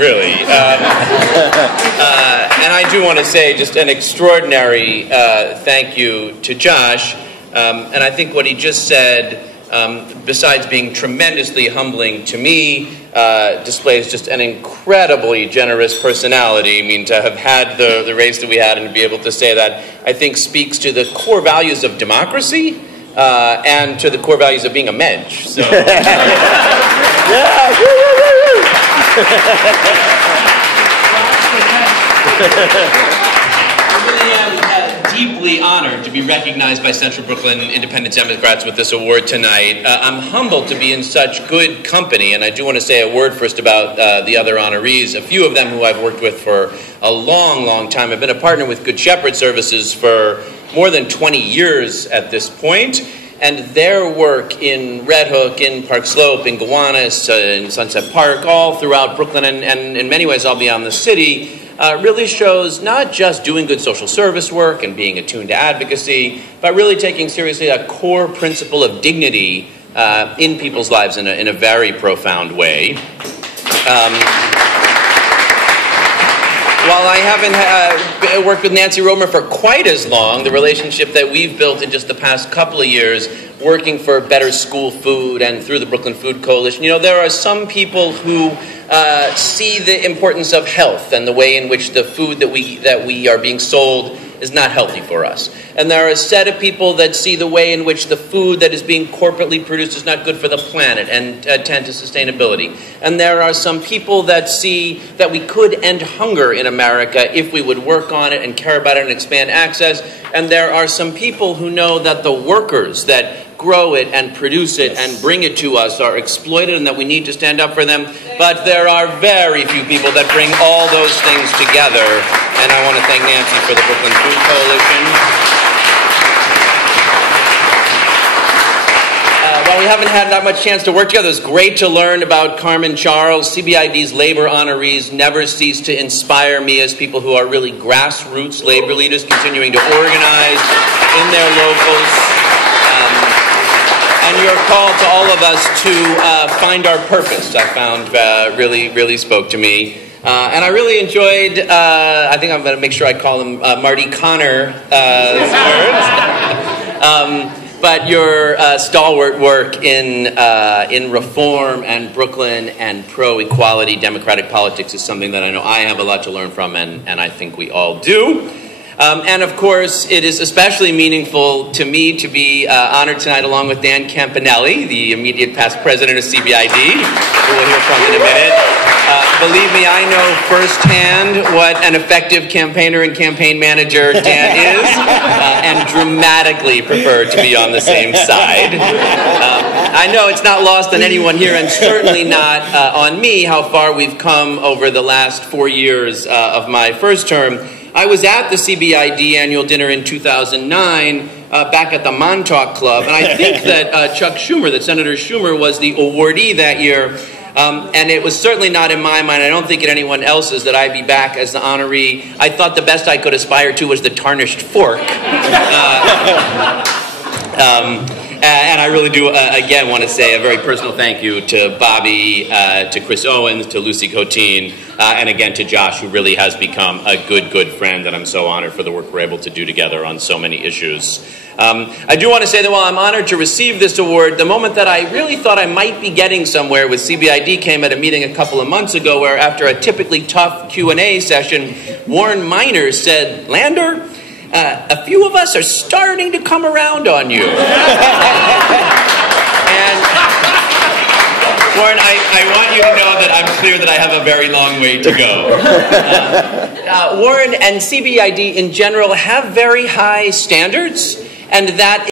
really. And I do want to say just an extraordinary thank you to Josh. And I think what he just said, besides being tremendously humbling to me, displays just an incredibly generous personality. I mean, to have had the race that we had and to be able to say that, I think speaks to the core values of democracy and to the core values of being a mensch. So. Yeah! I really am deeply honored to be recognized by Central Brooklyn Independent Democrats with this award tonight. I'm humbled to be in such good company, and I do want to say a word first about the other honorees, a few of them who I've worked with for a long, long time. I've been a partner with Good Shepherd Services for more than 20 years at this point, and their work in Red Hook, in Park Slope, in Gowanus, in Sunset Park, all throughout Brooklyn, and in many ways all beyond the city, really shows not just doing good social service work and being attuned to advocacy, but really taking seriously a core principle of dignity in people's lives in a very profound way. While I haven't worked with Nancy Romer for quite as long, the relationship that we've built in just the past couple of years, working for better school food and through the Brooklyn Food Coalition, you know, there are some people who see the importance of health and the way in which the food that we are being sold is not healthy for us. And there are a set of people that see the way in which the food that is being corporately produced is not good for the planet and tend to sustainability. And there are some people that see that we could end hunger in America if we would work on it and care about it and expand access. And there are some people who know that the workers that grow it and produce it and bring it to us are exploited and that we need to stand up for them. But there are very few people that bring all those things together. And I want to thank Nancy for the Brooklyn Food Coalition. While we haven't had that much chance to work together, it's great to learn about Carmen Charles. CBID's labor honorees never cease to inspire me as people who are really grassroots labor leaders, continuing to organize in their locals. And your call to all of us to find our purpose, I found really spoke to me. And I really enjoyed, I think I'm going to make sure I call him Marty Connor's words. But your stalwart work in reform and Brooklyn and pro-equality democratic politics is something that I know I have a lot to learn from, and I think we all do. And of course, it is especially meaningful to me to be honored tonight along with Dan Campanelli, the immediate past president of CBID, who we'll hear from in a minute. Believe me, I know firsthand what an effective campaigner and campaign manager Dan is, and dramatically prefer to be on the same side. I know it's not lost on anyone here, and certainly not on me, how far we've come over the last 4 years of my first term. I was at the CBID annual dinner in 2009, back at the Montauk Club, and I think that Chuck Schumer, that Senator Schumer, was the awardee that year. And it was certainly not in my mind, I don't think in anyone else's, that I'd be back as the honoree. I thought the best I could aspire to was the tarnished fork. And I really do, again, want to say a very personal thank you to Bobby, to Chris Owens, to Lucy Coteen, and again to Josh, who really has become a good friend, and I'm so honored for the work we're able to do together on so many issues. I do want to say that while I'm honored to receive this award, the moment that I really thought I might be getting somewhere with CBID came at a meeting a couple of months ago where, after a typically tough Q&A session, Warren Miners said, "Lander, a few of us are starting to come around on you." And Warren, I want you to know that I'm clear that I have a very long way to go. Warren and CBID in general have very high standards, and that